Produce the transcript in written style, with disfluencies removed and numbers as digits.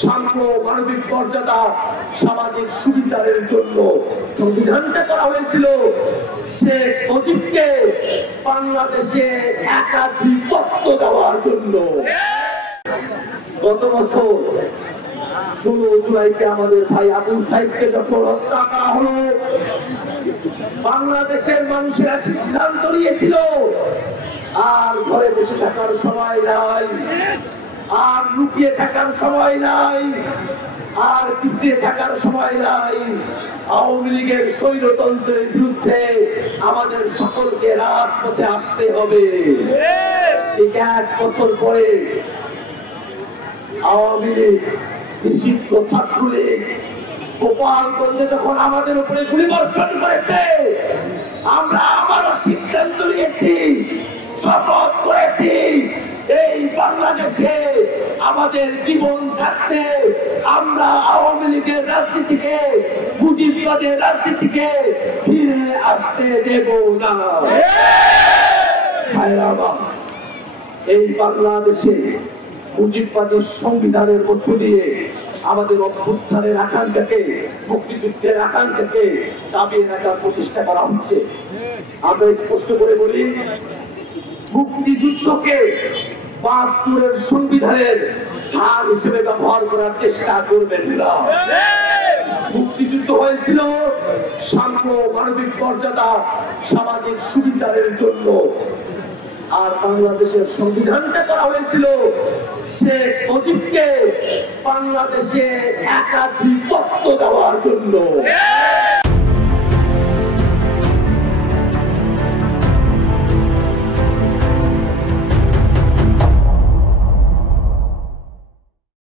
সাম্য, মানবিক মর্যাদা, সামাজিক সুবিচারের জন্য সংবিধানটা করা হয়েছিল শেখ মুজিবকে বাংলাদেশে একাধিপত্য দেওয়ার জন্য। গত বছর 16 জুলাইকে আমাদের ভাই আবু সাইদকে যখন হত্যা করা হলো, বাংলাদেশের মানুষেরা সিদ্ধান্ত নিয়েছিল আর ঘরে বসে থাকার সময় নাই, আর লুকিয়ে থাকার সময় নাই, আর পিছিয়ে থাকার সময় নাই। আওয়ামী লীগের স্বৈরতন্ত্রের বিরুদ্ধে আমাদের সকলকে রাজপথে আসতে হবে। ঠিক 1 বছর পরে আওয়ামী লীগ, নিষিদ্ধ ছাত্রলীগ গোপালগঞ্জে যখন আমাদের উপরে গুলিবর্ষণ করেছে, আমরা আবারও সিদ্ধান্ত নিয়েছি, শপথ করেছি, এই বাংলাদেশে আমাদের জীবন থাকতে আমরা আওয়ামী লীগের রাজনীতিকে, মুজিববাদের রাজনীতিকে ফিরে আসতে দেব না। এই বাংলাদেশে মুজিববাদী সংবিধানের মধ্য দিয়ে আমাদের অভ্যুত্থানের আকাঙ্ক্ষাকে, মুক্তিযুদ্ধের আকাঙ্ক্ষাকে দাবিয়ে রাখার প্রচেষ্টা করা হচ্ছে। আমরা স্পষ্ট করে বলি, মুক্তিযুদ্ধকে ৭২-এর সংবিধানের ধার হিসেবে ব্যবহার করার চেষ্টা করবেন না। মুক্তিযুদ্ধ হয়েছিল সাম্য, মানবিক মর্যাদা, সামাজিক সুবিচারের জন্য, আর বাংলাদেশের সংবিধানটা করা হয়েছিল শেখ মুজিবকে বাংলাদেশে একাধিপত্য দেওয়ার জন্য।